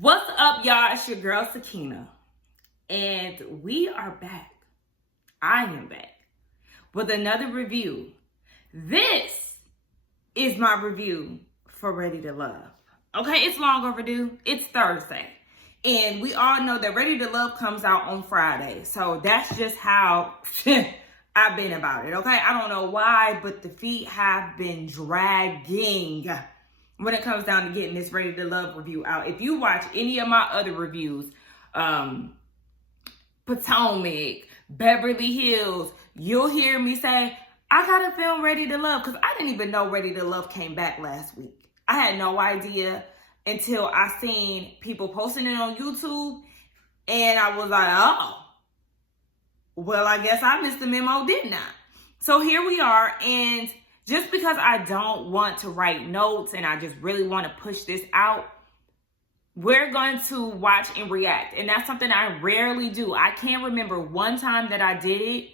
What's up, y'all? It's your girl, Sakina. And we are back. I am back with another review. This is my review for Ready to Love. Okay, it's long overdue. It's Thursday. And we all know that Ready to Love comes out on Friday. So that's just how I've been about it, okay? I don't know why, but the feet have been dragging when it comes down to getting this Ready to Love review out. If you watch any of my other reviews, Potomac, Beverly Hills, you'll hear me say, I gotta film Ready to Love, because I didn't even know Ready to Love came back last week. I had no idea until I seen people posting it on YouTube, and I was like, oh, well, I guess I missed the memo, didn't I? So here we are, and just because I don't want to write notes and I just really want to push this out, we're going to watch and react. And that's something I rarely do. I can't remember one time that I did it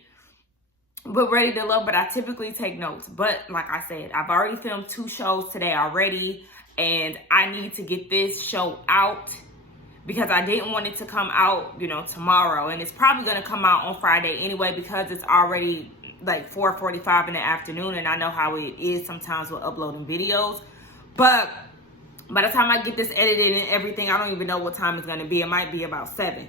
with Ready to Love, but I typically take notes. But like I said, I've already filmed 2 shows today already, and I need to get this show out because I didn't want it to come out, tomorrow. And it's probably going to come out on Friday anyway because it's already like 4:45 in the afternoon, and I know how it is sometimes with uploading videos. But by the time I get this edited and everything, I don't even know what time it's going to be. It might be about 7.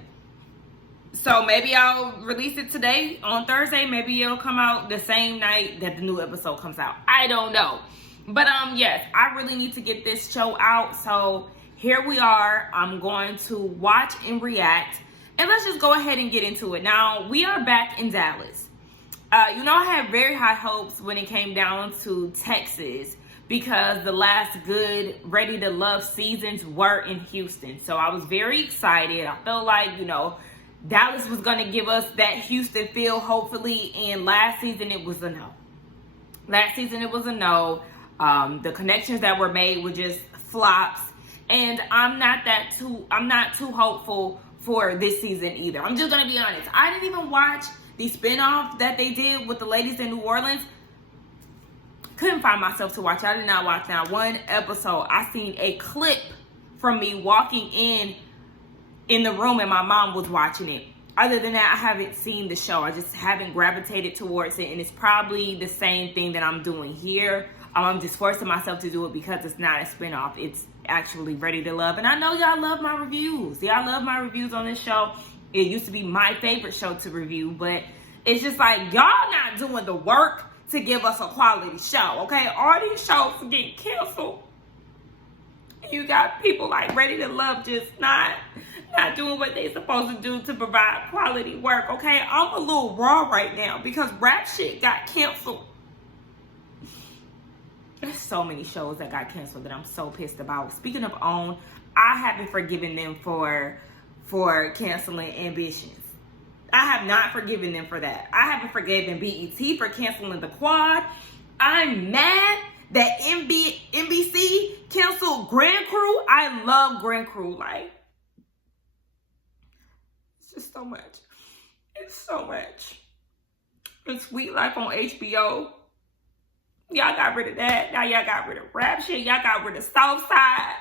So maybe I'll release it today on Thursday. Maybe it'll come out the same night that the new episode comes out. I don't know. But yes, I really need to get this show out. So here we are. I'm going to watch and react. And let's just go ahead and get into it. Now, we are back in Dallas. I had very high hopes when it came down to Texas because the last good Ready to Love seasons were in Houston. So I was very excited. I felt like, Dallas was going to give us that Houston feel, hopefully. And last season, it was a no. The connections that were made were just flops. And I'm not too hopeful for this season either. I'm just going to be honest. I didn't even watch the spinoff that they did with the ladies in New Orleans. Couldn't find myself to watch. I did not watch that one episode. I seen a clip from me walking in the room and my mom was watching it. Other than that, I haven't seen the show. I just haven't gravitated towards it, and it's probably the same thing that I'm doing here. I'm just forcing myself to do it because it's not a spinoff. It's actually Ready to Love. And I know y'all love my reviews. Y'all love my reviews on this show. It used to be my favorite show to review, but it's just like y'all not doing the work to give us a quality show, okay? All these shows are getting canceled. You got people like Ready to Love just not doing what they supposed to do to provide quality work, okay? I'm a little raw right now because rap shit got canceled. There's so many shows that got canceled that I'm so pissed about. Speaking of OWN, I haven't forgiven them for canceling Ambitions. I have not forgiven them for that. I haven't forgiven BET for canceling The Quad. I'm mad that NBC canceled Grand Crew. I love Grand Crew. Like, it's just so much. It's so much. And Sweet Life on HBO. Y'all got rid of that. Now y'all got rid of rap shit. Y'all got rid of Southside.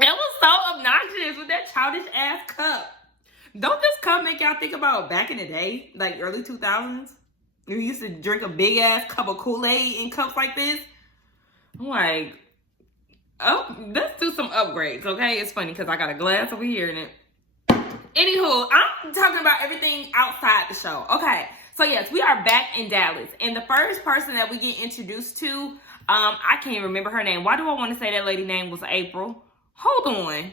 It was so obnoxious with that childish ass cup. Don't this cup make y'all think about back in the day, like early 2000s? We used to drink a big ass cup of Kool-Aid in cups like this. I'm like, oh, let's do some upgrades, okay? It's funny because I got a glass over here in it. Anywho, I'm talking about everything outside the show. Okay, so yes, we are back in Dallas. And the first person that we get introduced to, I can't remember her name. Why do I want to say that lady name was April? Hold on.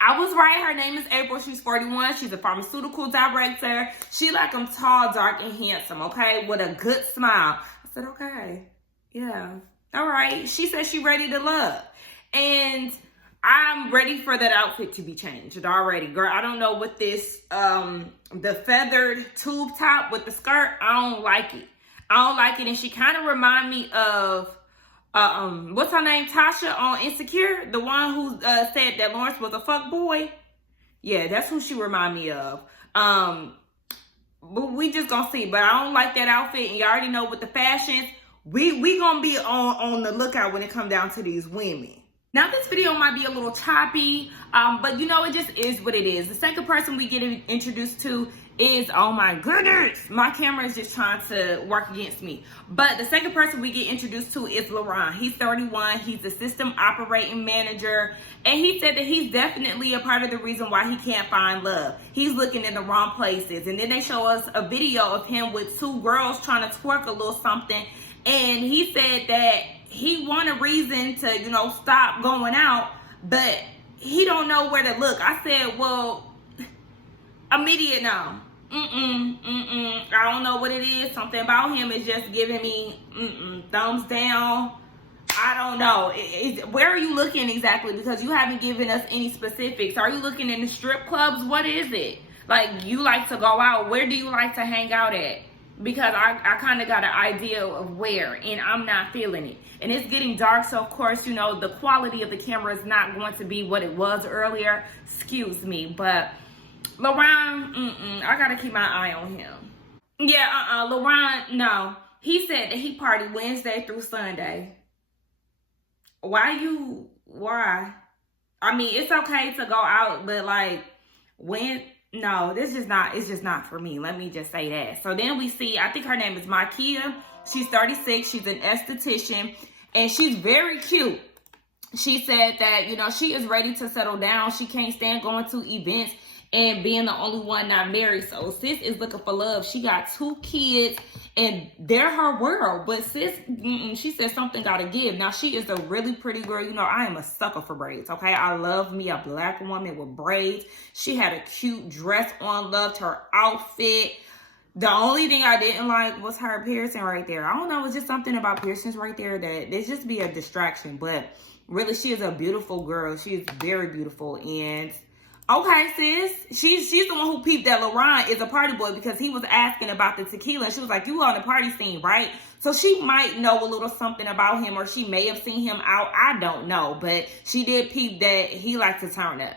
I was right. Her name is April. She's 41. She's a pharmaceutical director. She like I'm tall, dark, and handsome, okay? With a good smile. I said, okay. Yeah. All right. She said she ready to love. And I'm ready for that outfit to be changed already. Girl, I don't know what this, the feathered tube top with the skirt, I don't like it. I don't like it. And she kind of remind me of, what's her name? Tasha on Insecure, the one who said that Lawrence was a fuck boy. Yeah, that's who she remind me of. But we just gonna see. But I don't like that outfit, and you already know with the fashions, we gonna be on the lookout when it come down to these women. Now, this video might be a little choppy, but you know, it just is what it is. The second person we get introduced to is, oh my goodness, my camera is just trying to work against me. But the second person we get introduced to is LaRon. He's 31. He's the system operating manager. And he said that he's definitely a part of the reason why he can't find love. He's looking in the wrong places. And then they show us a video of him with two girls trying to twerk a little something. And he said that he want a reason to, you know, stop going out, but he don't know where to look. I said, well, immediate no. I don't know what it is. Something about him is just giving me thumbs down. I don't know. Where are you looking exactly? Because you haven't given us any specifics. Are you looking in the strip clubs? What is it? Like, you like to go out. Where do you like to hang out at? Because I kind of got an idea of where, and I'm not feeling it. And it's getting dark, so of course, you know, the quality of the camera is not going to be what it was earlier. Excuse me, but LaRon, I gotta keep my eye on him. Yeah, LaRon, no. He said that he partied Wednesday through Sunday. Why? I mean, it's okay to go out, but like, no, it's just not for me. Let me just say that. So then we see, I think her name is Makia. She's 36. She's an esthetician, and she's very cute. She said that, you know, she is ready to settle down. She can't stand going to events and being the only one not married. So sis is looking for love. She got 2 kids, and they're her world. But sis, she said something gotta give. Now, she is a really pretty girl. You know, I am a sucker for braids, okay? I love me a black woman with braids. She had a cute dress on, loved her outfit. The only thing I didn't like was her piercing right there. I don't know, it's just something about piercings right there that they just be a distraction. But really, she is a beautiful girl. She is very beautiful. And okay, sis, she's the one who peeped that LaRon is a party boy, because he was asking about the tequila, and she was like, you on the party scene, right? So she might know a little something about him, or she may have seen him out. I don't know, but she did peep that he likes to turn up.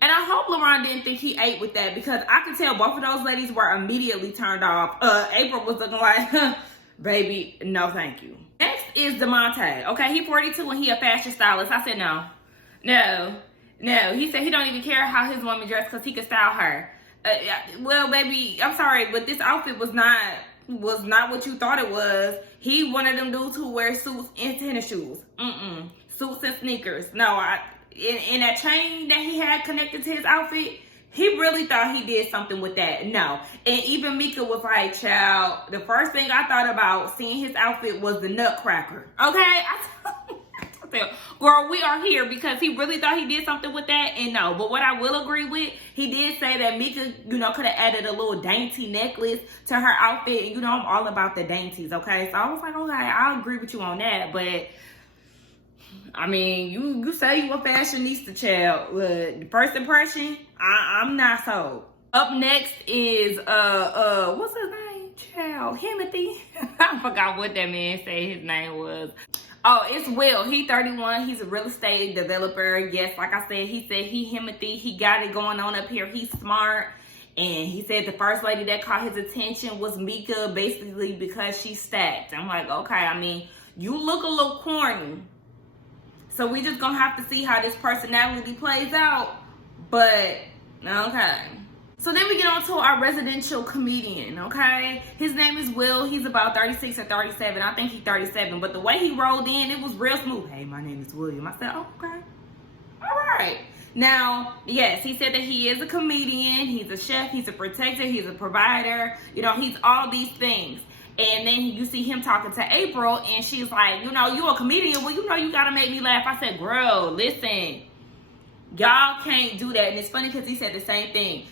And I hope LaRon didn't think he ate with that, because I could tell both of those ladies were immediately turned off. April was looking like, baby, no thank you. Next is DeMonte. Okay, he 42 and he a fashion stylist. I said no. He said he don't even care how his woman dressed because he could style her. Well, baby, I'm sorry, but this outfit was not what you thought it was. He one of them dudes who wear suits and tennis shoes. Suits and sneakers. No, in that chain that he had connected to his outfit, he really thought he did something with that. No. And even Mika was like, child, the first thing I thought about seeing his outfit was the nutcracker. Okay? Girl, we are here because he really thought he did something with that. And no, but what I will agree with, he did say that Mika, you know, could have added a little dainty necklace to her outfit. And you know, I'm all about the dainties, okay? So I was like, okay, I'll agree with you on that. But I mean, you say you a fashionista, child. The first impression, I'm not sold. Up next is what's his name? Child, Timothy. I forgot what that man said his name was. Oh, it's Will. He 31. He's a real estate developer. Yes, like I said, he Timothy. He got it going on up here. He's smart. And he said the first lady that caught his attention was Mika, basically because she's stacked. I'm like, okay, I mean, you look a little corny. So we just gonna have to see how this personality plays out. But, okay. So then we get on to our residential comedian, okay? His name is Will. He's about 36 or 37. I think he's 37. But the way he rolled in, it was real smooth. Hey, my name is William. I said, oh, okay. All right. Now, yes, he said that he is a comedian. He's a chef. He's a protector. He's a provider. You know, he's all these things. And then you see him talking to April, and she's like, you know, you a comedian. Well, you know, you got to make me laugh. I said, girl, listen. Y'all can't do that. And it's funny because he said the same thing.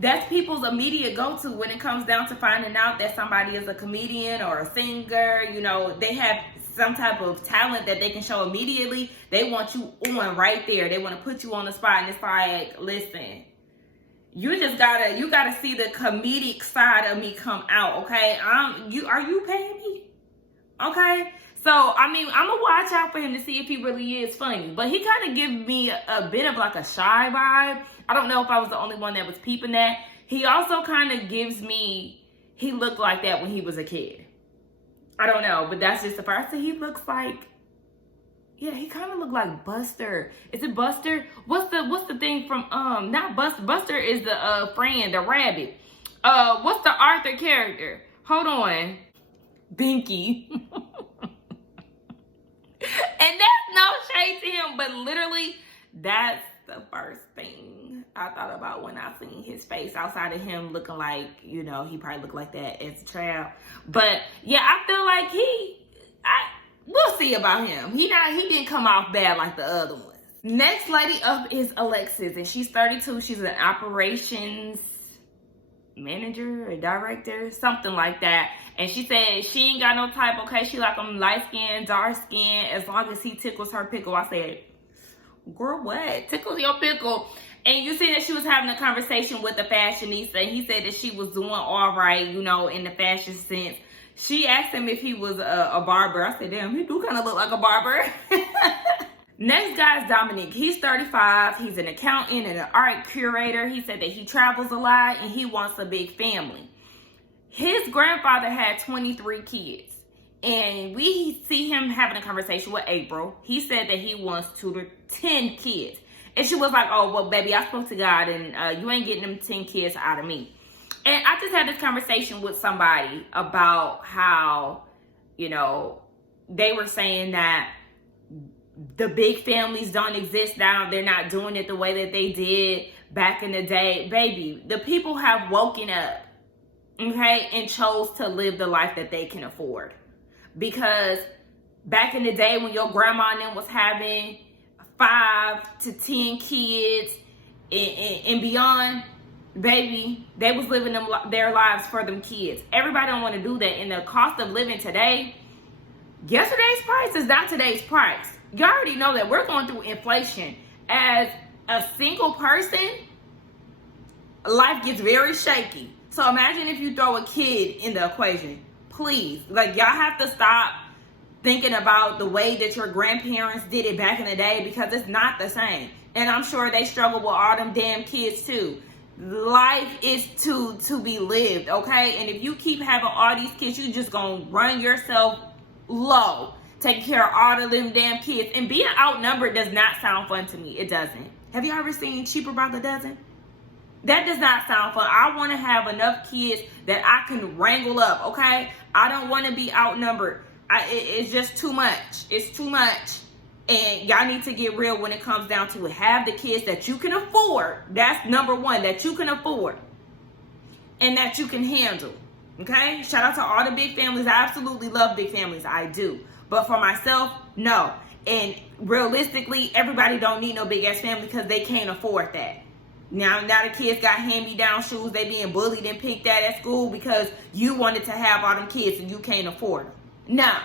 That's people's immediate go-to when it comes down to finding out that somebody is a comedian or a singer. You know, they have some type of talent that they can show immediately. They want you on right there. They want to put you on the spot. And it's like, listen, you gotta see the comedic side of me come out, okay? Are you paying me? Okay? So, I mean, I'm gonna watch out for him to see if he really is funny. But he kind of gives me a bit of like a shy vibe. I don't know if I was the only one that was peeping that. He also kind of gives me, he looked like that when he was a kid. I don't know, but that's just the first thing. He looks like, yeah, he kind of looked like Buster. Is it Buster? What's the thing from, not Buster. Buster is the friend, the rabbit. What's the Arthur character? Hold on. Binky. And that's no shade to him, but literally, that's the first thing I thought about when I seen his face, outside of him looking like, you know, he probably looked like that as a child. But yeah, I feel like we'll see about him. He didn't come off bad like the other ones. Next lady up is Alexis, and she's 32. She's an operations manager or director, something like that. And she said she ain't got no type, okay? She like them light skin, dark skin, as long as he tickles her pickle. I said, girl, what? Tickles your pickle. And you see that she was having a conversation with the fashionista, and he said that she was doing all right, you know, in the fashion sense. She asked him if he was a barber. I said, damn, he do kind of look like a barber. Next guy is Dominic. He's 35. He's an accountant and an art curator. He said that he travels a lot and he wants a big family. His grandfather had 23 kids. And we see him having a conversation with April. He said that he wants 2 to 10 kids. And she was like, oh, well, baby, I spoke to God and you ain't getting them 10 kids out of me. And I just had this conversation with somebody about how, you know, they were saying that the big families don't exist now. They're not doing it the way that they did back in the day. Baby, the people have woken up, okay, and chose to live the life that they can afford. Because back in the day when your grandma and them was having 5 to 10 kids and beyond, baby, they was living their lives for them kids. Everybody don't want to do that. And the cost of living today, yesterday's price is not today's price. You already know that we're going through inflation. As a single person, life gets very shaky. So imagine if you throw a kid in the equation. Please, like, y'all have to stop thinking about the way that your grandparents did it back in the day, because it's not the same. And I'm sure they struggle with all them damn kids too. Life is to be lived, okay? And if you keep having all these kids, you just gonna run yourself low, taking care of all of them damn kids. And being outnumbered does not sound fun to me. It doesn't. Have you ever seen Cheaper by the Dozen? That does not sound fun. I want to have enough kids that I can wrangle up, okay? I don't want to be outnumbered. It's just too much. It's too much. And y'all need to get real when it comes down to it. Have the kids that you can afford. That's number one, that you can afford. And that you can handle, okay? Shout out to all the big families. I absolutely love big families. I do. But for myself, no. And realistically, everybody don't need no big ass family because they can't afford that. Now the kids got hand-me-down shoes. They being bullied and picked at school because you wanted to have all them kids and you can't afford them. Now,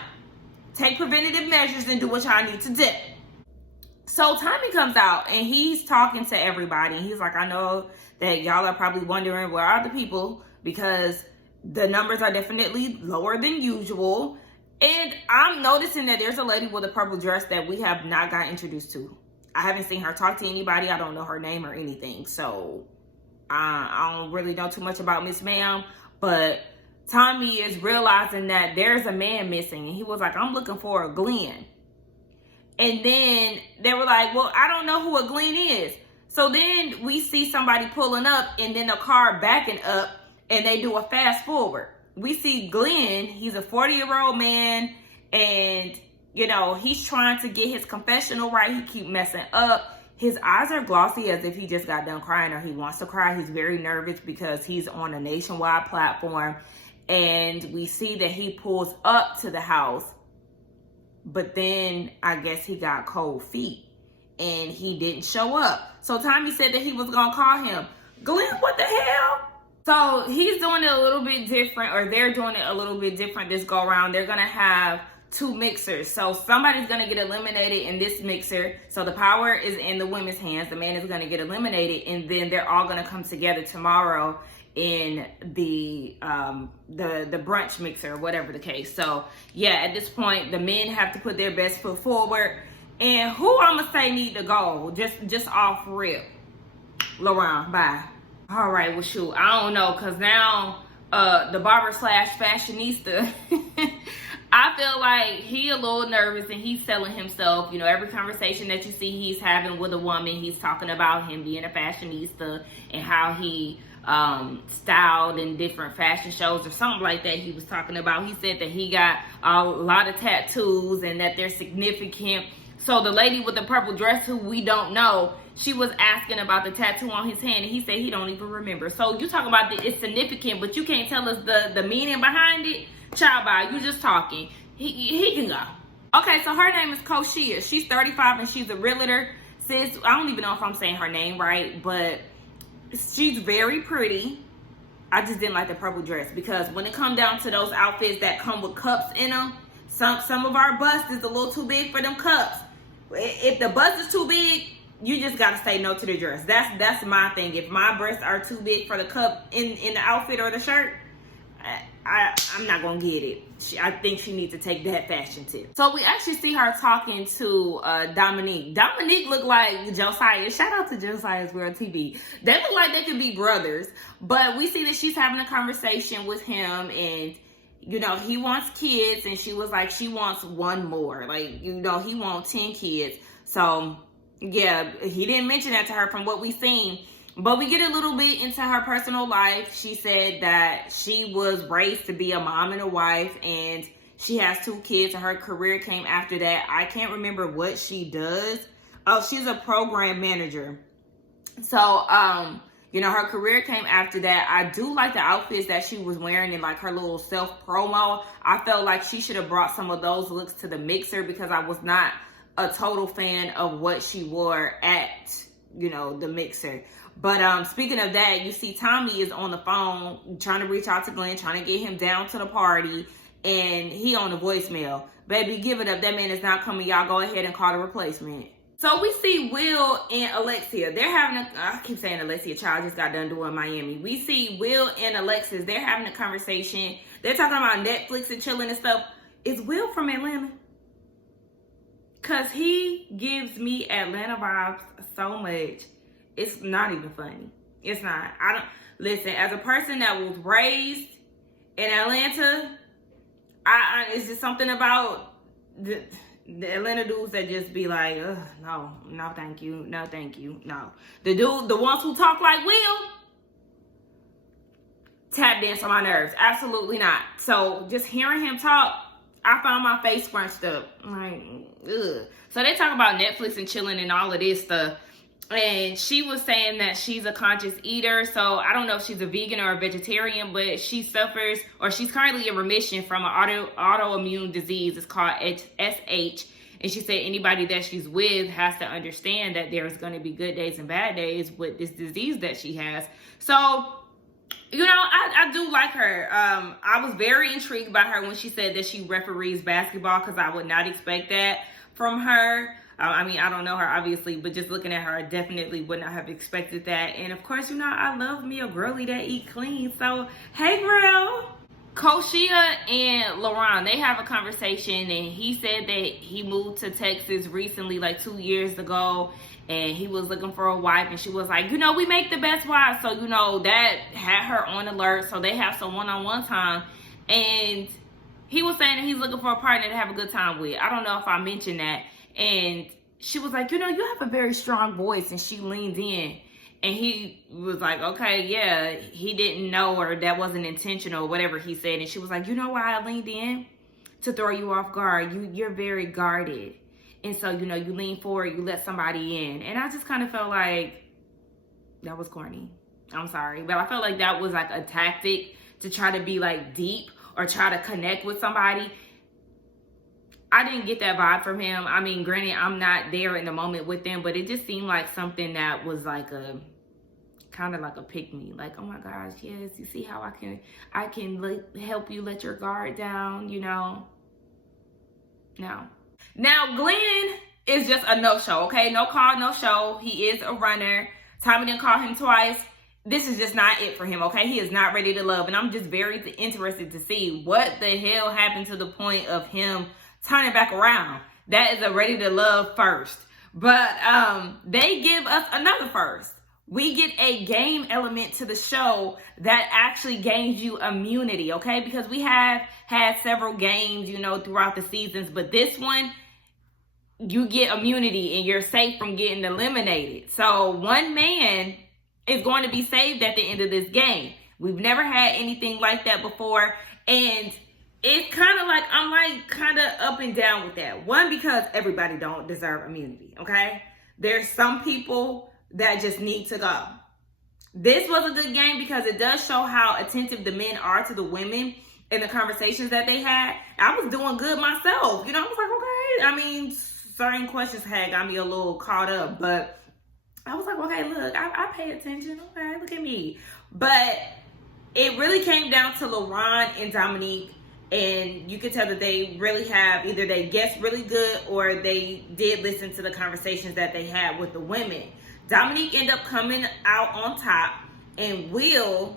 take preventative measures and do what y'all need to do. So Tommy comes out and he's talking to everybody. He's like, I know that y'all are probably wondering where are the people, because the numbers are definitely lower than usual. And I'm noticing that there's a lady with a purple dress that we have not got introduced to. I haven't seen her talk to anybody. I don't know her name or anything. So I don't really know too much about Miss Ma'am. But Tommy is realizing that there's a man missing. And he was like, I'm looking for a Glenn. And then they were like, well, I don't know who a Glenn is. So then we see somebody pulling up and then a car backing up and they do a fast forward. We see Glenn. He's a 40-year-old man, and you know, he's trying to get his confessional right. He keep messing up. His eyes are glossy as if he just got done crying or he wants to cry. He's very nervous because he's on a nationwide platform. And we see that he pulls up to the house. But then I guess he got cold feet and he didn't show up. So Tommy said that he was going to call him. Glenn, what the hell? So he's doing it a little bit different, or they're doing it a little bit different this go around. They're going to have 2 mixers. So somebody's going to get eliminated in this mixer. So the power is in the women's hands. The man is going to get eliminated, and then they're all going to come together tomorrow in the brunch mixer, whatever the case. So yeah, at this point, the men have to put their best foot forward. And who I'm going to say need to go, just off rip? Laurent, bye. All right, well, shoot, I don't know, because now the barber slash fashionista, I feel like he a little nervous and he's selling himself. You know, every conversation that you see he's having with a woman, he's talking about him being a fashionista and how he styled in different fashion shows or something like that. He was talking about, he said that he got a lot of tattoos and that they're significant. So the lady with the purple dress, who we don't know, she was asking about the tattoo on his hand, and he said he don't even remember. So you talk about it's significant, but you can't tell us the meaning behind it. Child, bye, you just talking. He can go. Okay, so her name is Koshia. She's 35 and she's a realtor. Sis, I don't even know if I'm saying her name right, but she's very pretty. I just didn't like the purple dress, because when it comes down to those outfits that come with cups in them, some of our busts is a little too big for them cups. If the bust is too big, you just gotta say no to the dress. That's my thing. If my breasts are too big for the cup in the outfit or the shirt, I'm not gonna get it. I think she needs to take that fashion tip. So we actually see her talking to Dominique. Dominique look like Josiah. Shout out to Josiah's World TV. They look like they could be brothers. But we see that she's having a conversation with him, and you know, he wants kids, and she was like, she wants one more. Like, you know, he wants 10 kids. So yeah, he didn't mention that to her from what we've seen. But we get a little bit into her personal life. She said that she was raised to be a mom and a wife, and she has 2 kids, and her career came after that. I can't remember what she does. Oh, she's a program manager. So, you know, her career came after that. I do like the outfits that she was wearing in like her little self promo. I felt like she should have brought some of those looks to the mixer, because I was not a total fan of what she wore at, you know, the mixer. But speaking of that, you see Tommy is on the phone trying to reach out to Glenn, trying to get him down to the party, and he on the voicemail. Baby, give it up. That man is not coming. Y'all go ahead and call the replacement. So we see Will and Alexia. They're having I keep saying Alexia, child just got done doing Miami. We see Will and Alexis. They're having a conversation. They're talking about Netflix and chilling and stuff. Is Will from Atlanta? Because he gives me Atlanta vibes so much. It's not even funny. It's not. I don't listen. As a person that was raised in Atlanta, it's just something about the Atlanta dudes that just be like, no, thank you, no, thank you, no. The ones who talk like Will, tap dance on my nerves. Absolutely not. So just hearing him talk, I found my face scrunched up. Like, ugh. So they talk about Netflix and chilling and all of this stuff. And she was saying that she's a conscious eater. So I don't know if she's a vegan or a vegetarian, but she suffers, or she's currently in remission from an autoimmune disease. It's called SH. And she said anybody that she's with has to understand that there's going to be good days and bad days with this disease that she has. So, you know, I do like her. I was very intrigued by her when she said that she referees basketball, because I would not expect that from her. I mean, I don't know her, obviously, but just looking at her, I definitely would not have expected that. And, of course, you know, I love me a girly that eat clean. So, hey, girl. Koshia and LaRon, they have a conversation, and he said that he moved to Texas recently, like 2 years ago, and he was looking for a wife, and she was like, you know, we make the best wives. So, you know, that had her on alert. So, they have some one-on-one time. And he was saying that he's looking for a partner to have a good time with. I don't know if I mentioned that. And she was like, you know, you have a very strong voice. And she leaned in, and he was like, okay, yeah, he didn't know, or that wasn't intentional, whatever he said. And she was like, you know why I leaned in? To throw you off guard. You're very guarded. And so, you know, you lean forward, you let somebody in. And I just kind of felt like that was corny. I'm sorry. But I felt like that was like a tactic to try to be like deep or try to connect with somebody. I didn't get that vibe from him. I mean, granted, I'm not there in the moment with them, but it just seemed like something that was like a kind of like a pick me. Like, oh my gosh, yes, you see how I can help you let your guard down, you know? No. Now, Glenn is just a no-show, okay? No call, no show. He is a runner. Tommy didn't call him twice. This is just not it for him, okay? He is not ready to love. And I'm just very interested to see what the hell happened to the point of him turning back around. That is a ready to love first. But they give us another first. we get a game element to the show that actually gains you immunity, okay? Because we have had several games, throughout the seasons, but this one, you get immunity and you're safe from getting eliminated. So one man is going to be saved at the end of this game. We've never had anything like that before. And it's kind of like, I'm like kind of up and down with that. One, because everybody don't deserve immunity, okay? There's some people that just need to go. This was a good game because it does show how attentive the men are to the women in the conversations that they had. I was doing good myself. I was like, okay. I mean, certain questions had got me a little caught up, but I was like, okay, look, I pay attention. Okay, look at me. But it really came down to LaRon and Dominique, and you could tell that they really have, either they guessed really good or they did listen to the conversations that they had with the women. Dominique ended up coming out on top, and William,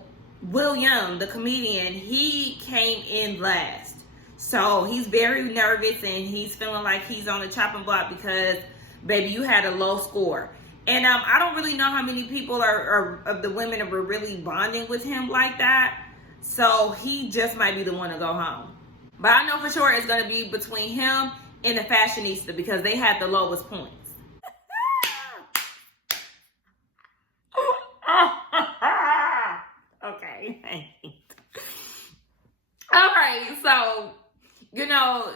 the comedian, he came in last. So he's very nervous and he's feeling like he's on the chopping block because, baby, you had a low score. And I don't really know how many people are of the women were really bonding with him like that. So he just might be the one to go home. But I know for sure it's going to be between him and the fashionista because they had the lowest points. Okay. All right. So, now,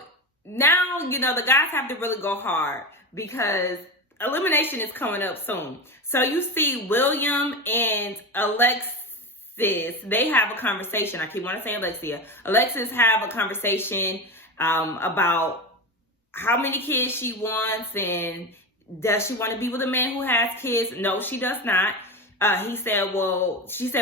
the guys have to really go hard because elimination is coming up soon. So you see William and Alexis, they have a conversation. I keep wanting to say Alexia. Alexis have a conversation about how many kids she wants and does she want to be with a man who has kids? No, she does not. She said,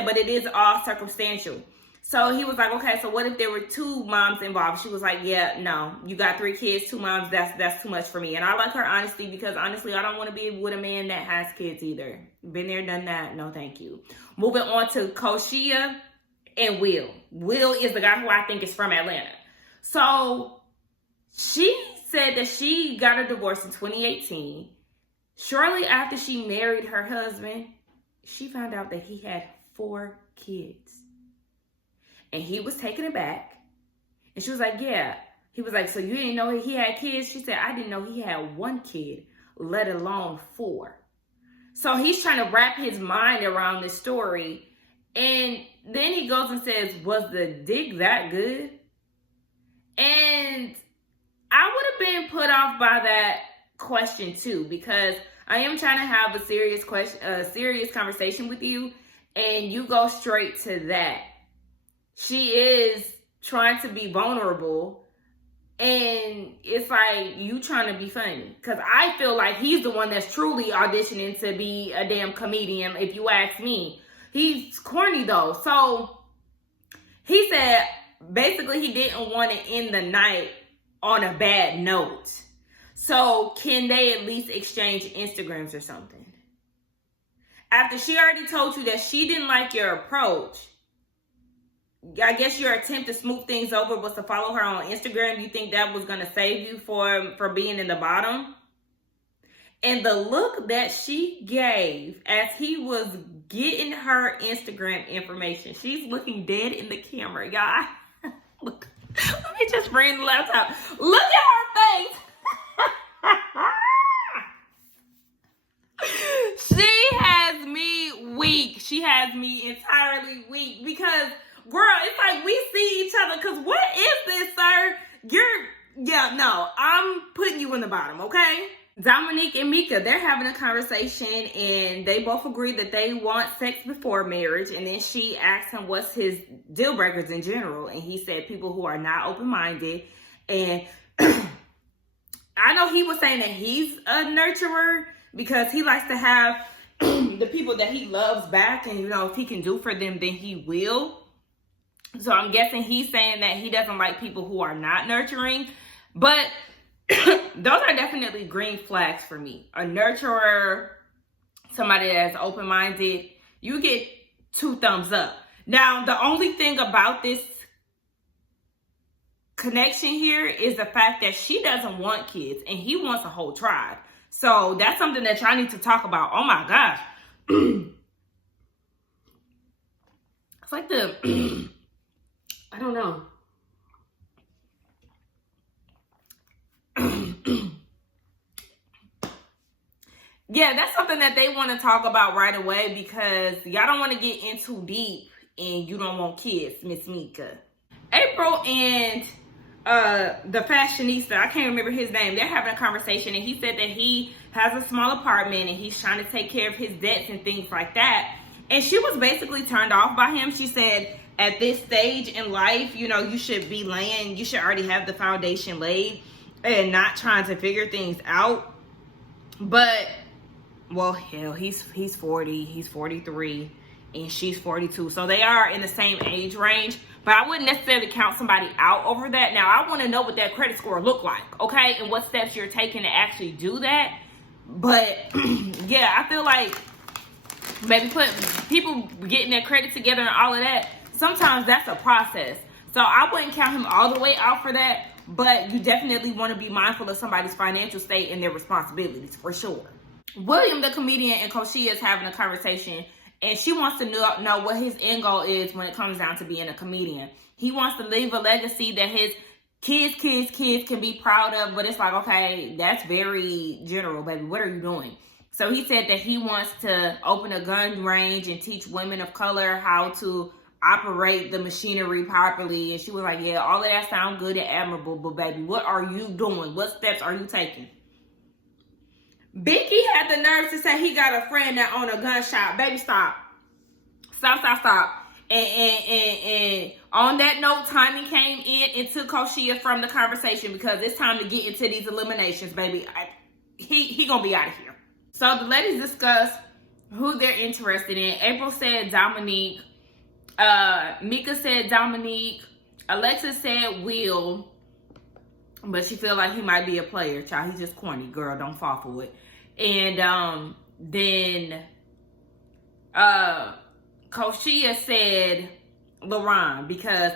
but it is all circumstantial. So he was like, okay, so what if there were 2 moms involved? She was like, yeah, no, you got 3 kids, 2 moms, that's too much for me. And I like her honesty because honestly, I don't want to be with a man that has kids either. Been there, done that. No, thank you. Moving on to Koshia and Will. Will is the guy who I think is from Atlanta. So she said that she got a divorce in 2018. Shortly after she married her husband, she found out that he had 4 kids. And he was taken aback. And she was like, yeah. He was like, so you didn't know he had kids? She said, I didn't know he had 1 kid, let alone 4. So he's trying to wrap his mind around this story. And then he goes and says, was the dick that good? And I would have been put off by that question too, because I am trying to have a serious conversation with you, and you go straight to that. She is trying to be vulnerable, and it's like you trying to be funny. Because I feel like he's the one that's truly auditioning to be a damn comedian, if you ask me. He's corny, though. So he said, basically, he didn't want to end the night on a bad note. So can they at least exchange Instagrams or something? After she already told you that she didn't like your approach, I guess your attempt to smooth things over was to follow her on Instagram. You think that was going to save you for being in the bottom? And the look that she gave as he was getting her Instagram information, she's looking dead in the camera, y'all. Look, let me just bring the laptop. Look at her face. She has me weak. She has me entirely weak because, girl, it's like we see each other. Because what is this, sir? I'm putting you in the bottom, okay? Dominique and Mika, they're having a conversation and they both agree that they want sex before marriage. And then she asked him what's his deal breakers in general. And he said people who are not open-minded. And I know he was saying that he's a nurturer because he likes to have the people that he loves back. And, if he can do for them, then he will. So I'm guessing he's saying that he doesn't like people who are not nurturing. But those are definitely green flags for me. A nurturer, somebody that's open-minded, you get 2 thumbs up. Now, the only thing about this connection here is the fact that she doesn't want kids and he wants a whole tribe. So that's something that y'all need to talk about. Oh my gosh. like the, I don't know. Yeah, that's something that they want to talk about right away because y'all don't want to get in too deep and you don't want kids, Miss Mika. April and the fashionista, I can't remember his name, they're having a conversation and he said that he has a small apartment and he's trying to take care of his debts and things like that. And she was basically turned off by him. She said at this stage in life, you know, you should already have the foundation laid and not trying to figure things out. But well, hell, he's 40, he's 43, and she's 42. So they are in the same age range. But I wouldn't necessarily count somebody out over that. Now, I want to know what that credit score look like, okay? And what steps you're taking to actually do that. But, yeah, I feel like maybe people getting their credit together and all of that, sometimes that's a process. So I wouldn't count him all the way out for that. But you definitely want to be mindful of somebody's financial state and their responsibilities, for sure. William, the comedian, and Koshia is having a conversation, and she wants to know what his end goal is when it comes down to being a comedian. He wants to leave a legacy that his kids can be proud of, but it's like, okay, that's very general, baby. What are you doing? So he said that he wants to open a gun range and teach women of color how to operate the machinery properly. And she was like, yeah, all of that sounds good and admirable, but baby, what are you doing? What steps are you taking? Becky had the nerve to say he got a friend that own a gun shop. Baby, stop. Stop. And on that note, Tommy came in and took Koshia from the conversation because it's time to get into these eliminations, baby. He gonna be out of here. So the ladies discussed who they're interested in. April said Dominique. Mika said Dominique. Alexis said Will. But she feel like he might be a player, child. He's just corny, girl. Don't fall for it. And then Koshia said LaRon because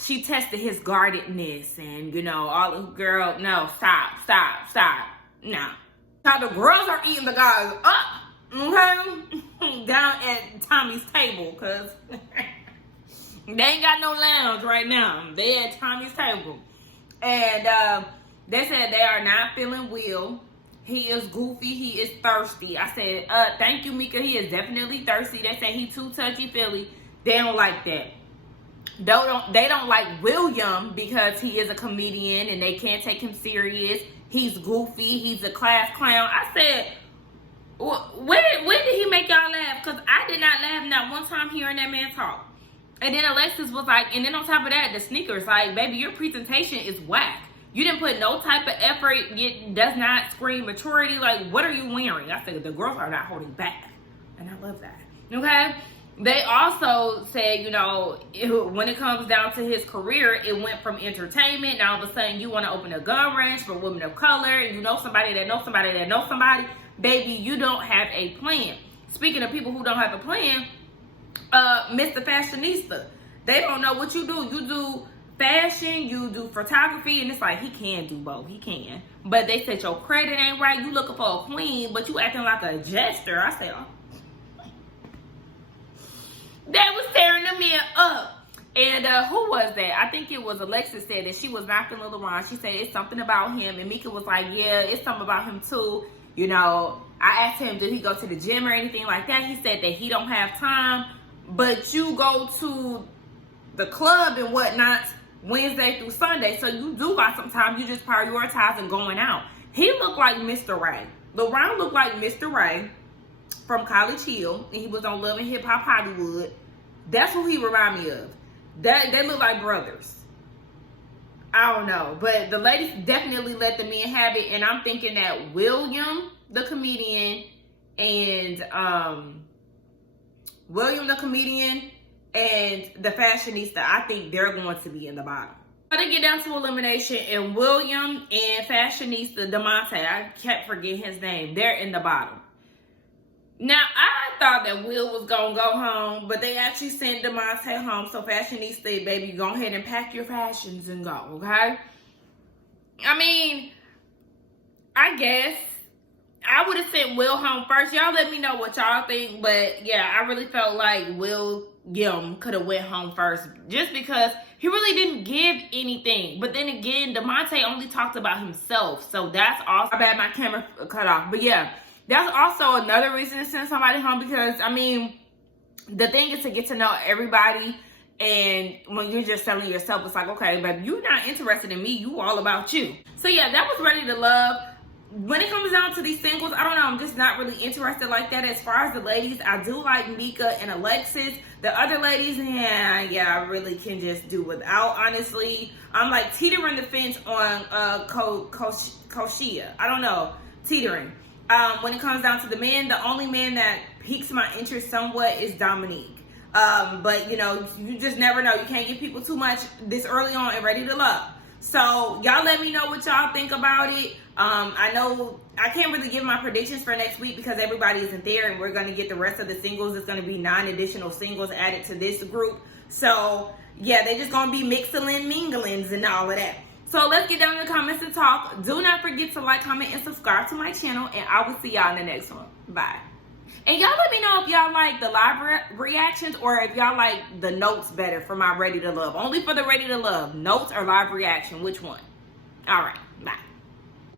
she tested his guardedness and, you know, all the girl. No, stop. No. Now the girls are eating the guys up, okay, down at Tommy's table because they ain't got no lounge right now. They at Tommy's table. And they said they are not feeling Will. He is goofy. He is thirsty. I said, thank you, Mika. He is definitely thirsty. They say he too touchy-feely. They don't like that. They don't like William because he is a comedian and they can't take him serious. He's goofy. He's a class clown. I said, when did he make y'all laugh? Because I did not laugh not one time hearing that man talk. And then Alexis was like, and then on top of that, the sneakers, like, baby, your presentation is whack. You didn't put no type of effort. It does not scream maturity. Like, what are you wearing? I said, the girls are not holding back. And I love that. Okay? They also said, you know, when it comes down to his career, it went from entertainment. Now, all of a sudden, you want to open a gun range for women of color. And you know somebody that knows somebody that knows somebody. Baby, you don't have a plan. Speaking of people who don't have a plan, Mr. Fashionista, they don't know what you do. You do fashion, you do photography, and it's like he can do both. He can. But they said your credit ain't right. You looking for a queen, but you acting like a jester. I said, oh. That was tearing the man up. And who was that? I think it was Alexis said that she was not feeling LaRon. She said it's something about him. And Mika was like, yeah, it's something about him too. You know, I asked him, did he go to the gym or anything like that? He said that he don't have time. But you go to the club and whatnot Wednesday through Sunday. So you do got some time. You just prioritizing going out. He looked like Mr. Ray. LaRon looked like Mr. Ray from College Hill. And he was on Love and Hip Hop Hollywood. That's who he remind me of. They look like brothers. I don't know. But the ladies definitely let the men have it. And I'm thinking that William, the comedian, and the fashionista, I think they're going to be in the bottom. But to get down to elimination, and William and fashionista DeMonte, I kept forgetting his name, they're in the bottom. Now, I thought that Will was going to go home, but they actually sent DeMonte home. So fashionista, baby, go ahead and pack your fashions and go, okay? I mean, I guess I would have sent Will home first. Y'all let me know what y'all think. But yeah, I really felt like Will could have went home first, just because he really didn't give anything. But then again, DeMonte only talked about himself, so that's also bad. My camera cut off, but yeah, that's also another reason to send somebody home, because I mean, the thing is to get to know everybody. And when you're just selling yourself, it's like, okay, but you're not interested in me. You all about you. So yeah, that was Ready to Love. When it comes down to these singles, I don't know. I'm just not really interested like that. As far as the ladies, I do like Mika and Alexis. The other ladies, yeah, I really can just do without, honestly. I'm like teetering the fence on Koshia. I don't know. Teetering. When it comes down to the men, the only man that piques my interest somewhat is Dominique. But you know, you just never know. You can't give people too much this early on and Ready to Love. So y'all let me know what y'all think about it. I know I can't really give my predictions for next week because everybody isn't there, and we're going to get the rest of the singles. It's going to be 9 additional singles added to this group. So yeah, they're just going to be mingling, minglings and all of that. So let's get down in the comments and talk. Do not forget to like, comment, and subscribe to my channel, and I will see y'all in the next one. Bye. And y'all let me know if y'all like the live reactions or if y'all like the notes better for my Ready to Love. Only for the Ready to Love. Notes or live reaction. Which one? All right. Bye.